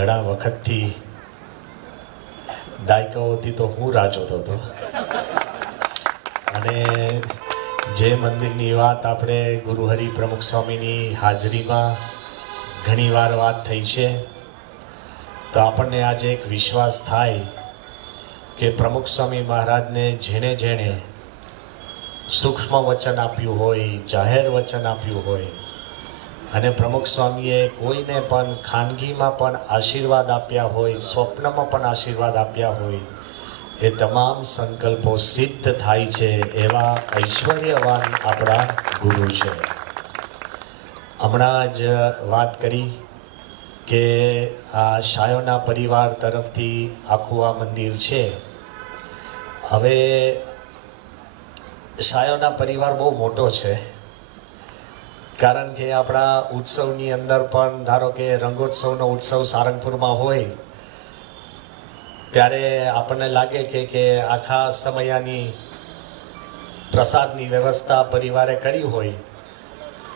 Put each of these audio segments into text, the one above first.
ઘણા વખતથી દાયકાઓથી તો હું રાહ જોતો હતો અને જે મંદિરની વાત આપણે ગુરુહરિ પ્રમુખ સ્વામીની હાજરીમાં ઘણીવાર વાત થઈ છે, તો આપણને આજે એક વિશ્વાસ થાય કે પ્રમુખ સ્વામી મહારાજને જેણે જેણે સૂક્ષ્મ વચન આપ્યું હોય, જાહેર વચન આપ્યું હોય અને પ્રમુખ સ્વામીએ કોઈને પણ ખાનગીમાં પણ આશીર્વાદ આપ્યા હોય, સ્વપ્નમાં પણ આશીર્વાદ આપ્યા હોય, એ તમામ સંકલ્પો સિદ્ધ થાય છે એવા ઐશ્વર્યવાન આપણા ગુરુ છે. હમણાં જ વાત કરી કે આ શાયોના પરિવાર તરફથી આખું આ મંદિર છે. હવે શાયોના પરિવાર બહુ મોટો છે, કારણ કે આપણા ઉત્સવની અંદર પણ ધારો કે રંગોત્સવનો ઉત્સવ સારંગપુરમાં હોય ત્યારે આપણને લાગે કે આખા સમયાની પ્રસાદની વ્યવસ્થા પરિવારે કરી હોય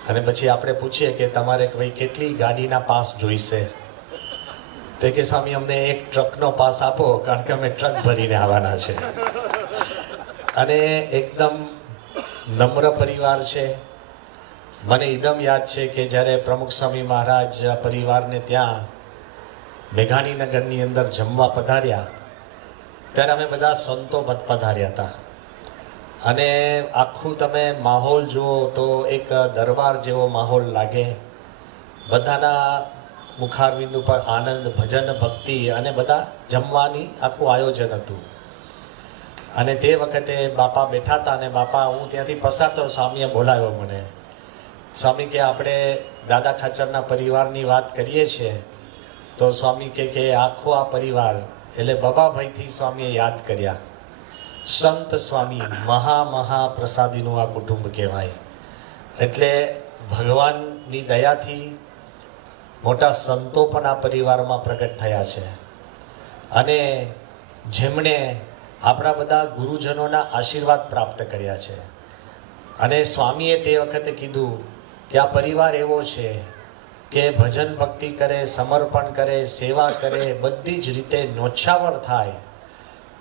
અને પછી આપણે પૂછીએ કે તમારે ભાઈ કેટલી ગાડીના પાસ જોઈશે, તો કે સ્વામી અમને એક ટ્રકનો પાસ આપો, કારણ કે અમે ટ્રક ભરીને આવવાના છે. અને એકદમ નમ્ર પરિવાર છે. મને એકદમ યાદ છે કે જ્યારે પ્રમુખ સ્વામી મહારાજ પરિવારને ત્યાં મેઘાણીનગરની અંદર જમવા પધાર્યા ત્યારે અમે બધા સંતો પધાર્યા હતા અને આખું તમે માહોલ જુઓ તો એક દરબાર જેવો માહોલ લાગે. બધાના મુખારવિંદ ઉપર આનંદ, ભજન, ભક્તિ અને બધા જમવાની આખું આયોજન હતું. અને તે વખતે બાપા બેઠા હતા અને બાપા હું ત્યાંથી પસાર તો સ્વામીએ બોલાવ્યો મને. સ્વામી કે આપણે દાદા ખાચરના પરિવારની વાત કરીએ છીએ તો સ્વામી કે આખો આ પરિવાર એટલે બબાભાઈથી સ્વામીએ યાદ કર્યા. સંત સ્વામી મહાપ્રસાદીનું આ કુટુંબ કહેવાય. એટલે ભગવાનની દયાથી મોટા સંતો પણ આ પરિવારમાં પ્રગટ થયા છે અને જેમણે આપણા બધા ગુરુજનોના આશીર્વાદ પ્રાપ્ત કર્યા છે. અને સ્વામીએ તે વખતે કીધું કે આ પરિવાર એવો છે કે ભજન ભક્તિ કરે, સમર્પણ કરે, સેવા કરે, બધી જ રીતે નોછાવર થાય.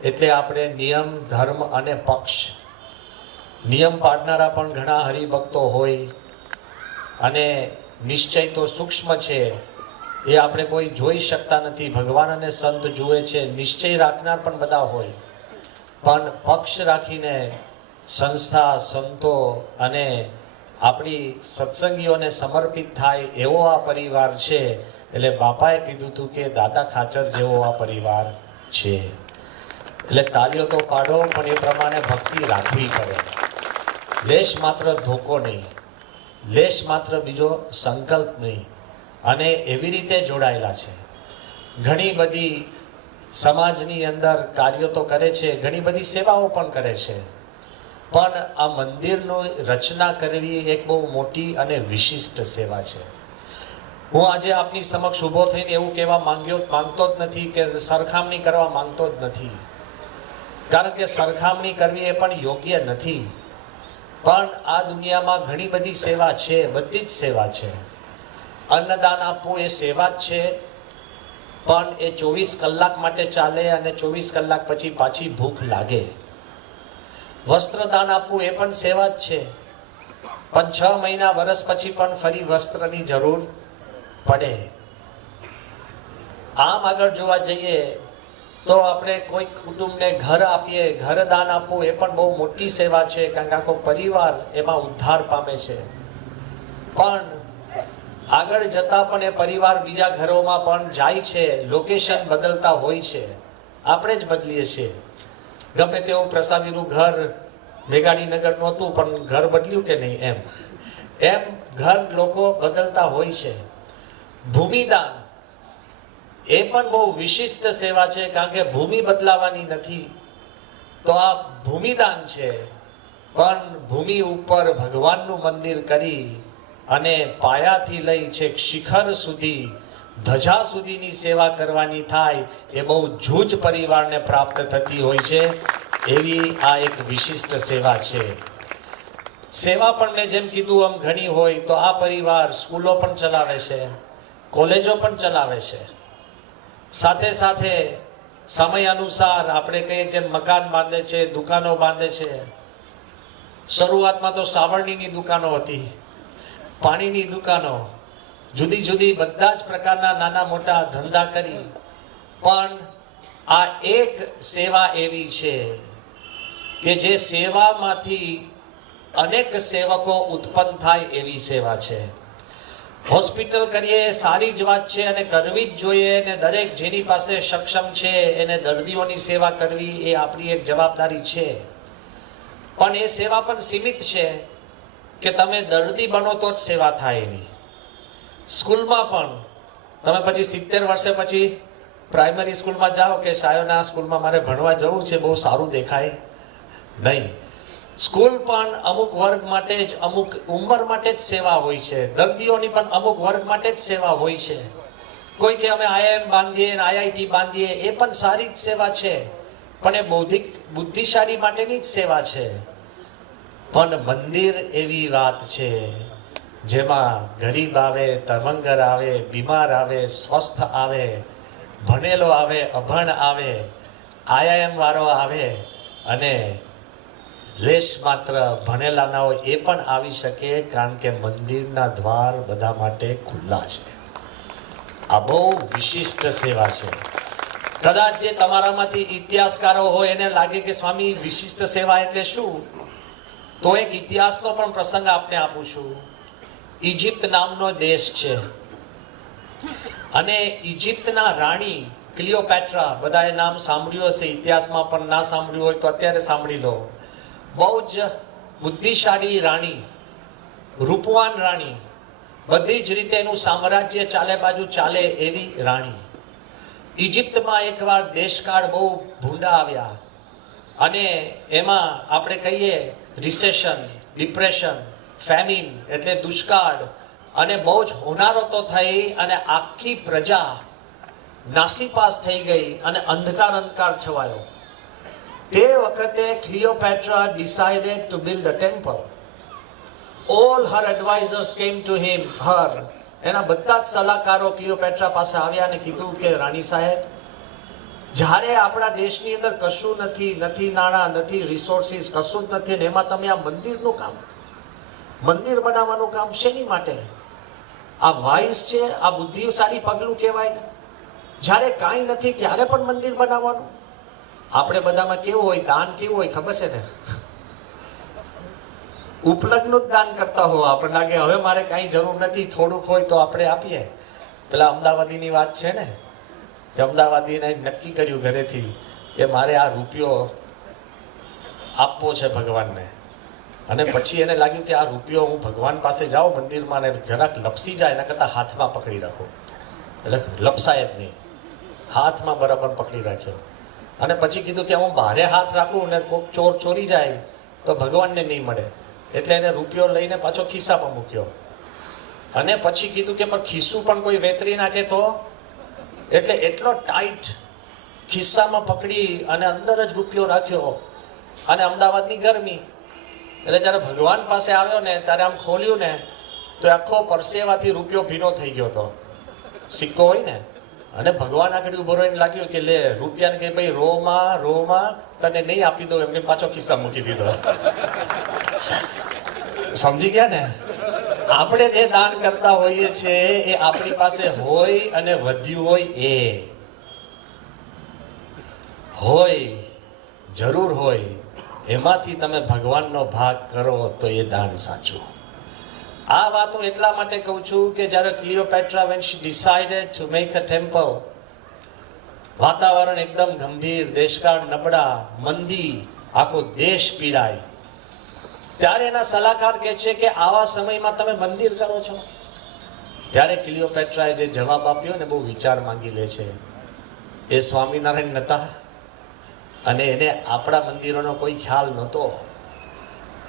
એટલે આપણે નિયમ, ધર્મ અને પક્ષ, નિયમ પાડનારા પણ ઘણા હરિભક્તો હોય અને નિશ્ચય તો સૂક્ષ્મ છે, એ આપણે કોઈ જોઈ શકતા નથી. ભગવાન અને સંત જુએ છે. નિશ્ચય રાખનાર પણ બધા હોય, પણ પક્ષ રાખીને સંસ્થા, સંતો અને આપણી સત્સંગીઓને સમર્પિત થાય એવો આ પરિવાર છે. એટલે બાપાએ કીધું હતું કે દાદા ખાચર જેવો આ પરિવાર છે. એટલે તાલીઓ તો પાડો, પણ એ પ્રમાણે ભક્તિ રાખવી પડે. લેશ માત્ર ધોકો નહીં, લેશ માત્ર બીજો સંકલ્પ નહીં. અને એવી રીતે જોડાયેલા છે. ઘણી બધી સમાજની અંદર કાર્યો તો કરે છે, ઘણી બધી સેવાઓ પણ કરે છે, પણ આ મંદિરનો રચના કરવી એક બહુ મોટી અને વિશિષ્ટ સેવા છે. હું આજે આપની સમક્ષ ઊભો થઈને એવું કહેવા માંગતો જ નથી કે સરખામણી કરવા માંગતો જ નથી, કારણ કે સરખામણી કરવી એ પણ યોગ્ય નથી. પણ આ દુનિયામાં ઘણી બધી સેવા છે, બધી જ સેવા છે. અન્નદાન આપવું એ સેવા જ છે, પણ એ 24 કલાક માટે ચાલે અને 24 કલાક પછી પાછી ભૂખ લાગે. વસ્ત્રદાન આપવું એ પણ સેવા જ છે, પણ 6 મહિના, વર્ષ પછી પણ ફરી વસ્ત્રની જરૂર પડે. આમ આગળ જોવા જઈએ તો આપણે કોઈ કુટુંબને ઘર આપીએ, ઘર દાન આપવું એ પણ બહુ મોટી સેવા છે, કારણ કે આખો પરિવાર એમાં ઉદ્ધાર પામે છે. પણ આગળ જતા પણ એ પરિવાર બીજા ઘરોમાં પણ જાય છે, લોકેશન બદલતા હોય છે. આપણે જ બદલીએ છીએ. ગમે તેવું પ્રસાદીનું ઘર મેઘાણીનગર નહોતું, પણ ઘર બદલ્યું કે નહીં, એમ ઘર લોકો બદલતા હોય છે. ભૂમિદાન એ પણ બહુ વિશિષ્ટ સેવા છે, કારણ કે ભૂમિ બદલાવાની નથી, તો આ ભૂમિદાન છે. પણ ભૂમિ ઉપર ભગવાનનું મંદિર કરી અને પાયાથી લઈ છેક શિખર સુધી, ધજા સુધીની સેવા કરવાની થાય, એ બહુ જૂજ પરિવારને પ્રાપ્ત થતી હોય છે. એવી આ એક વિશિષ્ટ સેવા છે. સેવા પણ મેં જેમ કીધું આમ ઘણી હોય, તો આ પરિવાર સ્કૂલો પણ ચલાવે છે, કોલેજો પણ ચલાવે છે, સાથે સાથે સમય અનુસાર આપણે કહીએ જેમ મકાન બાંધે છે, દુકાનો બાંધે છે. શરૂઆતમાં તો સાવરણીની દુકાનો હતી, પાણીની દુકાનો, જુદી જુદી બધા જ પ્રકારના નાના મોટા ધંધા કરી. પણ આ એક સેવા એવી છે કે જે સેવામાંથી અનેક સેવકો ઉત્પન્ન થાય એવી સેવા છે. હોસ્પિટલ કરીએ એ સારી જ વાત છે અને કરવી જ જોઈએ, અને દરેક જેની પાસે સક્ષમ છે એને દર્દીઓની સેવા કરવી એ આપણી એક જવાબદારી છે. પણ એ સેવા પણ સીમિત છે કે તમે દર્દી બનો તો જ સેવા થાય એની. સ્કૂલમાં પણ તમે પછી 70 વર્ષે પછી પ્રાઇમરી સ્કૂલમાં જાઓ કે સાયોના સ્કૂલમાં મારે ભણવા જવું છે, બહુ સારું દેખાય નહીં. સ્કૂલ પણ અમુક વર્ગ માટે જ, અમુક ઉંમર માટે જ સેવા હોય છે. દર્દીઓની પણ અમુક વર્ગ માટે જ સેવા હોય છે. કોઈ કે અમે IIM બાંધીએ ને IIT બાંધીએ, એ પણ સારી જ સેવા છે, પણ એ બૌદ્ધિક બુદ્ધિશાળી માટેની જ સેવા છે. પણ મંદિર એવી વાત છે જેમાં ગરીબ આવે, તરવંગર આવે, બીમાર આવે, સ્વસ્થ આવે, ભણેલો આવે, અભણ આવે, IIM વાળો આવે અને લેશ માત્ર ભણેલા ના હોય એ પણ આવી શકે, કારણ કે મંદિરના દ્વાર બધા માટે ખુલ્લા છે. આ બહુ વિશિષ્ટ સેવા છે. કદાચ જે તમારામાંથી ઇતિહાસકારો હોય એને લાગે કે સ્વામી વિશિષ્ટ સેવા એટલે શું, તો એક ઇતિહાસનો પણ પ્રસંગ આપને આપું છું. ઇજિપ્ત નામનો દેશ છે અને ઇજિપ્તના રાણી ક્લિયોપેટ્રા, બધાએ નામ સાંભળ્યું હશે, ઇતિહાસમાં પણ ના સાંભળ્યું હોય તો અત્યારે સાંભળી લો. બહુ જ બુદ્ધિશાળી રાણી, રૂપવાન રાણી, બધી જ રીતે એનું સામ્રાજ્ય ચાલે બાજુ ચાલે એવી રાણી. ઇજિપ્તમાં એકવાર દેશકાળ બહુ ભૂંડા આવ્યા અને એમાં આપણે કહીએ રિસેશન, ડિપ્રેશન, ફેમિન એટલે દુષ્કાળ, અને બહુ જ હોનારતો થઈ અને આખી પ્રજા નાસીપાસ થઈ ગઈ અને અંધકાર છવાયો. તે વખતે ક્લિયોપેટ્રા decided to build a temple. All her advisors came to her. એના બધા જ સલાહકારો ક્લિયોપેટ્રા પાસે આવ્યા અને કીધું કે રાણી સાહેબ, જ્યારે આપણા દેશની અંદર કશું નથી, નથી નાણાં, નથી રિસોર્સિસ, કશું જ નથી, અને એમાં તમે આ મંદિરનું કામ, મંદિર બનાવવાનું કામ શેની માટે? આ વાઇસ છે, આ બુદ્ધિશાળી પગલું કહેવાય. જ્યારે કાંઈ નથી ત્યારે પણ મંદિર બનાવવાનું. આપણે બધામાં કેવું હોય, દાન કેવું હોય ખબર છે ને? ઉપલબ્ધનું જ દાન કરતા હો. આપણને લાગે હવે મારે કાંઈ જરૂર નથી, થોડુંક હોય તો આપણે આપીએ. પેલા અમદાવાદીની વાત છે ને, કે અમદાવાદીને નક્કી કર્યું ઘરેથી કે મારે આ રૂપિયો આપવો છે ભગવાનને, અને પછી એને લાગ્યું કે આ રૂપિયો હું ભગવાન પાસે જાઉં મંદિરમાં ને જરાક લપસી જાય, એના કરતાં હાથમાં પકડી રાખો, એટલે લપસાય જ નહીં. હાથમાં બરાબર પકડી રાખ્યો અને પછી કીધું કે હું બહારે હાથ રાખું ને કોઈક ચોર ચોરી જાય તો ભગવાનને નહીં મળે, એટલે એને રૂપિયો લઈને પાછો ખિસ્સામાં મૂક્યો. અને પછી કીધું કે પણ ખિસ્સું પણ કોઈ વેતરી નાખે તો, એટલે એટલો ટાઈટ ખિસ્સામાં પકડી અને અંદર જ રૂપિયો રાખ્યો. અને અમદાવાદની ગરમી, એટલે જ્યારે ભગવાન પાસે આવ્યો ને ત્યારે આમ ખોલ્યું ને તો આખો પરસેવાથી રૂપિયો ભીનો થઈ ગયો હતો, સિક્કો હોય ને. અને ભગવાન આગળ ઉભો રહીને લાગ્યું કે લે રૂપિયાને કે ભાઈ રોમાં તને નહીં આપી દઉં, એમને પાછો ખિસ્સા મૂકી દીધો. સમજી ગયા ને? આપણે જે દાન કરતા હોઈએ છીએ એ આપણી પાસે હોય અને વધ્યું હોય, એ હોય, જરૂર હોય, એમાંથી તમે ભગવાનનો ભાગ કરો તો એ દાન સાચું. આ વાત હું એટલા માટે કહું છું કે જ્યારે ક્લિયોપેટ્રા when she decided to make a temple, વાતાવરણ એકદમ ગંભીર, દેશકાળ નબળા, મંદી, આખો દેશ પીડાય, ત્યારે એના સલાહકાર કહે છે કે આવા સમયમાં તમે મંદિર કરો છો. ત્યારે ક્લિયોપેટ્રાએ જે જવાબ આપ્યો ને બહુ વિચાર માંગી લે છે. એ સ્વામિનારાયણ નહોતા અને એને આપણા મંદિરોનો કોઈ ખ્યાલ નહોતો.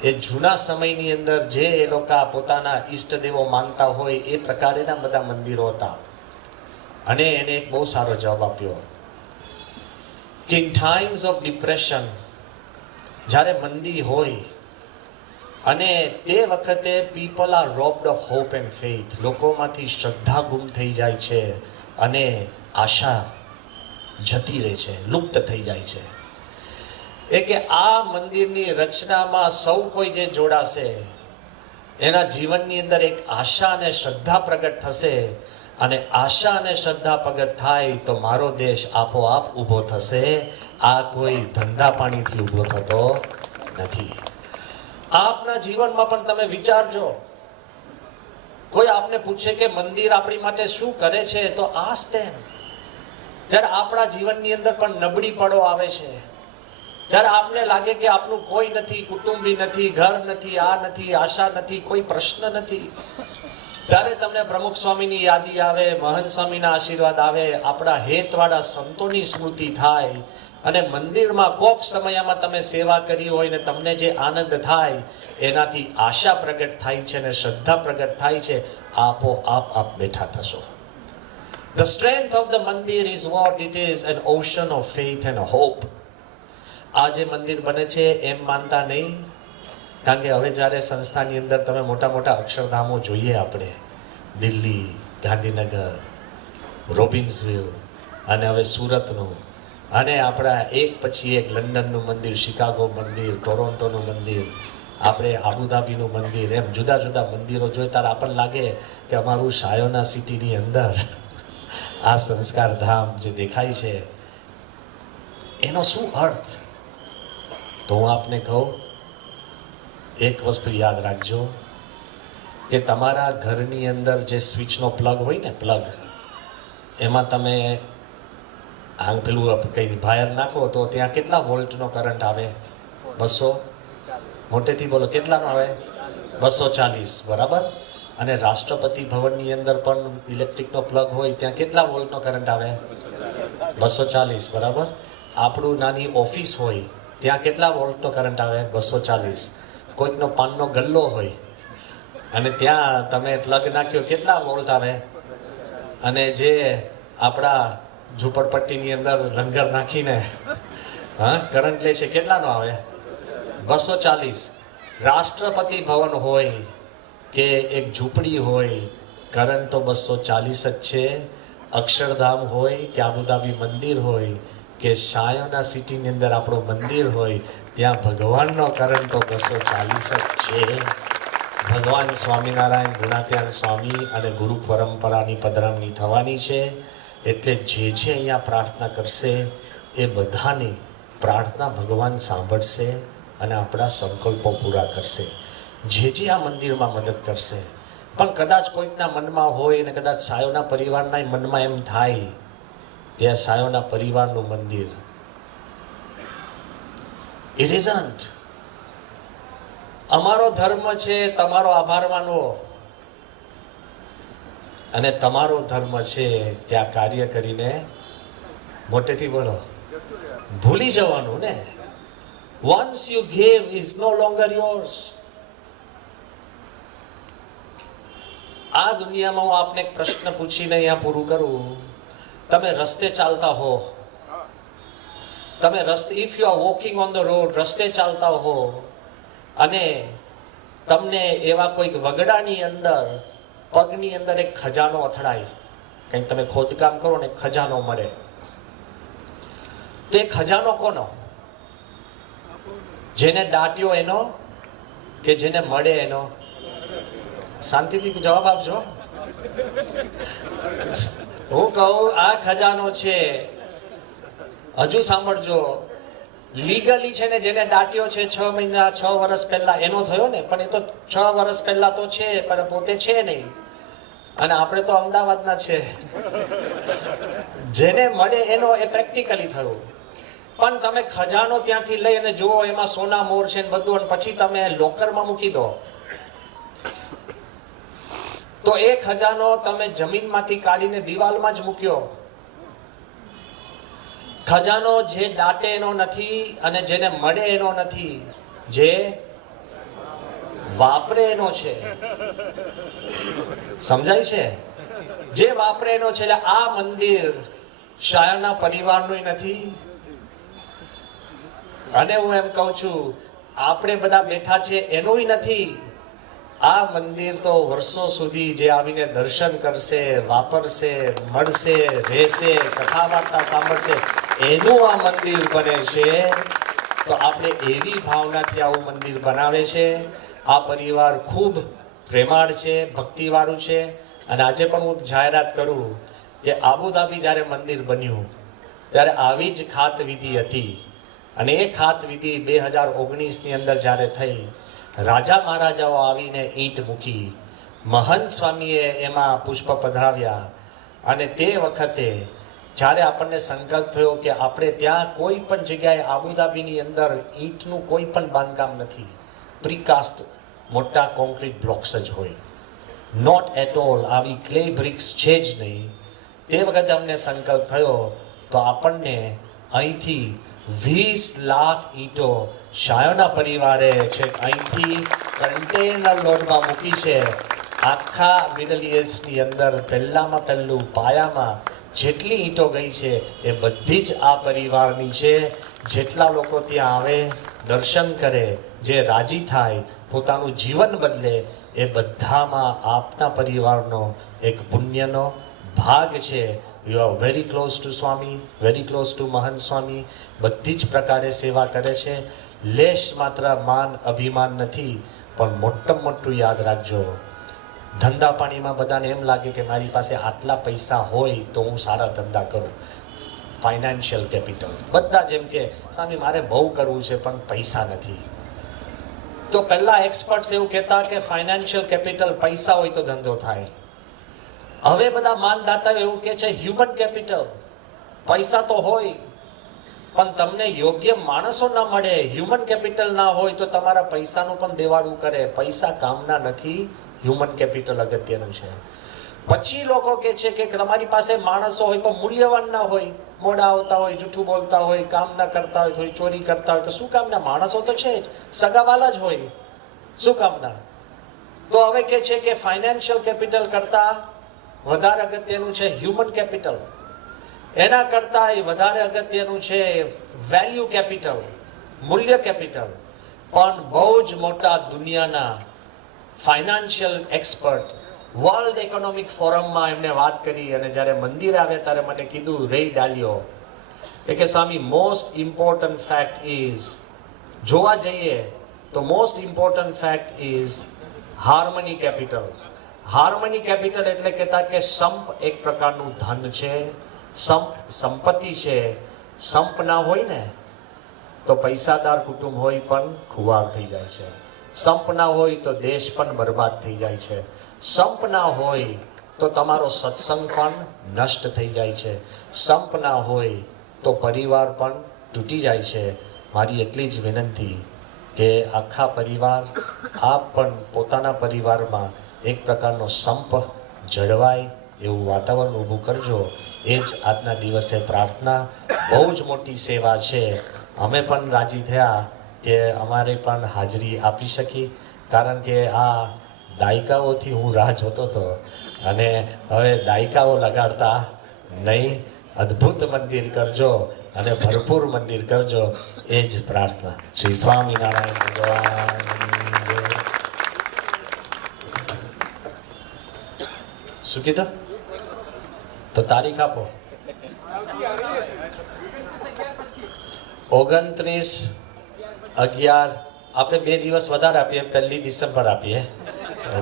એ જૂના સમયની અંદર જે એ લોકો પોતાના ઈષ્ટદેવો માનતા હોય એ પ્રકારેના બધા મંદિરો હતા. અને એને એક બહુ સારો જવાબ આપ્યો કે ઇન ટાઈમ્સ ઓફ ડિપ્રેશન, જ્યારે મંદી હોય અને તે વખતે people are robbed of hope and faith, લોકોમાંથી શ્રદ્ધા ગુમ થઈ જાય છે અને આશા જતી રહે છે, લુપ્ત થઈ જાય છે. એ કે આ મંદિરની રચનામાં સૌ કોઈ જે જોડાશે એના જીવનની અંદર એક આશા અને શ્રદ્ધા પ્રગટ થશે, અને આશા અને શ્રદ્ધા પ્રગટ થાય તો મારો દેશ આપોઆપ ઊભો થશે. આ કોઈ ધંધા પાણીથી ઊભો થતો નથી. આપના જીવનમાં પણ તમે વિચારજો, કોઈ આપને પૂછે કે મંદિર આપણી માટે શું કરે છે, તો આસ્ક ધેમ. જ્યારે આપણા જીવનની અંદર પણ નબળી પડો આવે છે, જ્યારે આપને લાગે કે આપનું કોઈ નથી, કુટુંબી નથી, ઘર નથી, આ નથી, આશા નથી, કોઈ પ્રશ્ન નથી, ત્યારે તમને પ્રમુખ સ્વામીની યાદી આવે, મહંત સ્વામીના આશીર્વાદ આવે, આપણા હેતવાળા સંતોની સ્મૃતિ થાય, અને મંદિરમાં કોક સમયમાં તમે સેવા કરી હોય ને તમને જે આનંદ થાય એનાથી આશા પ્રગટ થાય છે અને શ્રદ્ધા પ્રગટ થાય છે. આપોઆપ આપ બેઠા થશો. The strength of the mandir is what it is, an ocean of faith and hope. આ જે મંદિર બને છે એમ માનતા નહીં, કારણ કે હવે જ્યારે સંસ્થાની અંદર તમે મોટા મોટા અક્ષરધામો જોઈએ, આપણે દિલ્હી, ગાંધીનગર, રોબિન્સવિલ અને હવે સુરતનું, અને આપણા એક પછી એક લંડનનું મંદિર, શિકાગો મંદિર, ટોરોન્ટોનું મંદિર, આપણે આબુધાબીનું મંદિર, એમ જુદા જુદા મંદિરો જોઈએ ત્યારે આપણને લાગે કે અમારું શાયોના સિટીની અંદર આ સંસ્કાર ધામ જે દેખાય છે એનો શું અર્થ? તો હું આપને કહું, એક વસ્તુ યાદ રાખજો કે તમારા ઘરની અંદર જે સ્વિચનો પ્લગ હોય ને, પ્લગ, એમાં તમે આમ પેલું કઈ વાયર નાખો તો ત્યાં કેટલા વોલ્ટનો કરંટ આવે? 200. મોટેથી બોલો, કેટલાનો આવે? 240, બરાબર. અને રાષ્ટ્રપતિ ભવનની અંદર પણ ઇલેક્ટ્રિકનો પ્લગ હોય, ત્યાં કેટલા વોલ્ટનો કરંટ આવે? 240, બરાબર. આપણું નાની ઓફિસ હોય ત્યાં કેટલા વોલ્ટનો કરંટ આવે? 240. કોઈકનો પાનનો ગલ્લો હોય અને ત્યાં તમે પ્લગ નાખ્યો, કેટલા વોલ્ટ આવે? અને જે આપણા ઝૂંપડપટ્ટીની અંદર લંગર નાખીને કરંટ લે છે, કેટલાનો આવે? 240. રાષ્ટ્રપતિ ભવન હોય કે એક ઝૂંપડી હોય, કરંટ તો 240 જ છે. અક્ષરધામ હોય કે આબુધાબી મંદિર હોય કે શાયોના સિટીની અંદર આપણું મંદિર હોય, ત્યાં ભગવાનનો કરંટ તો 240 જ છે. ભગવાન સ્વામિનારાયણ ગુણાત્યાન સ્વામી અને ગુરુ પરંપરાની પધરામણી થવાની છે. એટલે જે અહીંયા પ્રાર્થના કરશે એ બધાની પ્રાર્થના ભગવાન સાંભળશે અને આપણા સંકલ્પો પૂરા કરશે. જે આ મંદિરમાં મદદ કરશે. પણ કદાચ કોઈકના મનમાં હોય અને કદાચ સાયોના પરિવારના મનમાં એમ થાય કે આ સાયોના પરિવારનું મંદિર, ઇટ ઇઝન્ટ. અમારો ધર્મ છે તમારો આભાર માનવો, અને તમારો ધર્મ છે કે આ કાર્ય કરીને, મોટેથી બોલો, ભૂલી જવાનું ને. Once you give is no longer yours. આ દુનિયામાં હું આપને એક પ્રશ્ન પૂછીને અહીંયા પૂરું કરું. તમે રસ્તે ચાલતા હો, તમે રસ્તે, if you are walking on the road, રસ્તે ચાલતા હો અને તમને એવા કોઈક વગડાની અંદર, પગની અંદર એક ખજાનો અથડાય, કંઈક તમે ખોદકામ કરો ને ખજાનો મળે, તો એ ખજાનો કોનો? જેને દાટ્યો એનો કે જેને મળે એનો? શાંતિથી જવાબ આપજો. હું કહું આ ખજાનો છે, હજુ સાંભળજો, લીગલી છે ને જેને દાટ્યો છે 6 મહિના 6 વર્ષ પહેલા એનો થયો ને, પણ એ તો 6 વર્ષ પહેલા તો છે પણ પોતે છે નહીં, અને આપણે તો અમદાવાદના છે. જેને મળે એનો એ પ્રેક્ટિકલી થયું. પણ તમે ખજાનો ત્યાંથી લઈ અને જુઓ એમાં સોના મોર છે ને બધું, અને પછી તમે લોકરમાં મૂકી દો, તો એ ખજાનો તમે જમીનમાંથી કાઢીને દિવાલમાં જ મૂક્યો. ખજાનો જે દાટે એનો નથી અને જેને મળે એનો નથી, જે વાપરે એનો છે. સમજાય છે? જે વાપરે એનો છે. એટલે આ મંદિર શાયરના પરિવારનું નથી. અને હું એમ કહું છું, આપણે બધા બેઠા છે એનું નથી, આ મંદિર તો વર્ષો સુધી જે આવીને દર્શન કરશે, વાપરશે, મળશે, રહેશે, કથા વાર્તા સાંભળશે, એનું આ મંદિર બને છે. તો આપણે એવી ભાવનાથી આવું મંદિર બનાવે છે. આ પરિવાર ખૂબ પ્રેમાળ છે, ભક્તિવાળું છે. અને આજે પણ હું જાહેરાત કરું કે આબુધાબી જ્યારે મંદિર બન્યું ત્યારે આવી જ ખાત વિધિ હતી. અને એ ખાત વિધિ 2019ની અંદર જ્યારે થઈ, રાજા મહારાજાઓ આવીને ઈંટ મૂકી, મહંત સ્વામીએ એમાં પુષ્પ પધરાવ્યા. અને તે વખતે જ્યારે આપણને સંકલ્પ થયો કે આપણે ત્યાં કોઈ પણ જગ્યાએ આબુધાબીની અંદર ઈંટનું કોઈ પણ બાંધકામ નથી, પ્રીકાસ્ટ મોટા કોન્ક્રીટ બ્લોક્સ જ હોય, નોટ એટ ઓલ આવી ક્લે બ્રિક્સ છે જ નહીં. તે વખતે અમને સંકલ્પ થયો તો આપણને અહીંથી 20 લાખ ઈંટો શાયોના પરિવારે છે અહીંથી કન્ટેનર લોડમાં મૂકી છે. આખા મિડલ ઇસ્ટની અંદર પહેલામાં પહેલું પાયામાં જેટલી ઈંટો ગઈ છે એ બધી જ આ પરિવારની છે. જેટલા લોકો ત્યાં આવે, દર્શન કરે, જે રાજી થાય, પોતાનું જીવન બદલે, એ બધામાં આપના પરિવારનો એક પુણ્યનો ભાગ છે. You are very close to Swami, very close to Mahant Swami. બધી જ પ્રકારે સેવા કરે છે. લેશ માત્ર માન અભિમાન નથી, પણ મોટું મોટું યાદ રાખજો, ધંધા પાણીમાં બધાને એમ લાગે કે મારી પાસે આટલા પૈસા હોય તો હું સારા ધંધા કરું. ફાઇનાન્શિયલ કેપિટલ બધા જેમ કે સ્વામી મારે બહુ કરવું છે પણ પૈસા નથી. તો પહેલા એક્સપર્ટ્સ એવું કહેતા કે ફાઇનાન્શિયલ કેપિટલ પૈસા હોય તો ધંધો થાય. હવે બધા માનદાતાઓ એવું કહે છે હ્યુમન કેપિટલ, પૈસા તો હોય પણ તમને યોગ્ય માણસો ના મળે, હ્યુમન કેપિટલ ના હોય તો તમારા પૈસાનું પણ દેવાળું કરે. પૈસા કામના નથી, હ્યુમન કેપિટલ અગત્યનું છે. પછી લોકો કહે છે કે તમારી પાસે માણસો હોય પણ મૂલ્યવાન ના હોય, મોડા આવતા હોય, જૂઠું બોલતા હોય, કામ ના કરતા હોય, થોડી ચોરી કરતા હોય, તો શું કામના? માણસો તો છે જ, સગાવાલા જ હોય, શું કામના? તો હવે કહે છે કે ફાઇનાન્શિયલ કેપિટલ કરતા વધારે અગત્યનું છે હ્યુમન કેપિટલ. એના કરતા વધારે અગત્યનું છે વેલ્યુ કેપિટલ, મૂલ્ય કેપિટલ. પણ બહુ જ મોટા દુનિયાના ફાઇનાન્શિયલ એક્સપર્ટ વર્લ્ડ ઇકોનોમિક ફોરમમાં એમને વાત કરી અને જ્યારે મંદિર આવ્યા ત્યારે મને કીધું, રેય ડાલિયો કે સ્વામી મોસ્ટ ઇમ્પોર્ટન્ટ ફેક્ટ ઇઝ, જોવા જઈએ તો most important fact is harmony capital. Harmony capital એટલે કહેતા કે સંપ એક પ્રકારનું ધન છે, સંપ સંપત્તિ છે. સંપ ના હોય ને તો પૈસાદાર કુટુંબ હોય પણ ખુવાર થઈ જાય છે. સંપ ના હોય તો દેશ પણ બરબાદ થઈ જાય છે. સંપ ના હોય તો તમારો સત્સંગ પણ નષ્ટ થઈ જાય છે. સંપ ના હોય તો પરિવાર પણ તૂટી જાય છે. મારી એટલી જ વિનંતી કે આખા પરિવાર, આપ પણ પોતાના પરિવારમાં એક પ્રકારનો સંપ જળવાય એવું વાતાવરણ ઊભું કરજો. એ જ આજના દિવસે પ્રાર્થના. બહુ જ મોટી સેવા છે. અમે પણ રાજી થયા કે અમારે પણ હાજરી આપી શકી, કારણ કે આ દાયકાઓથી હું રાહ જોતો હતો અને હવે દાયકાઓ લગાડતા નહીં. અદ્ભુત મંદિર કરજો અને ભરપૂર મંદિર કરજો, એ જ પ્રાર્થના. શ્રી સ્વામિનારાયણ ભગવાન. શું કીધું? તો તારીખ આપો. 29/11. આપણે 2 દિવસ વધારે આપીએ, 1 ડિસેમ્બર આપીએ,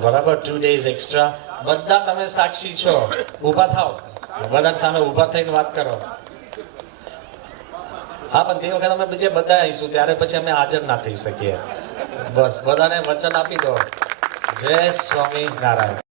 બરાબર? 2 days એક્સ્ટ્રા. બધા તમે સાક્ષી છો, ઊભા થાવ, બધા સામે ઊભા થઈને વાત કરો. હા, પણ તે વખત અમે બીજે બધા આવીશું, ત્યારે પછી અમે હાજર ના થઈ શકીએ. બસ બધાને વચન આપી દો. જય સ્વામિનારાયણ.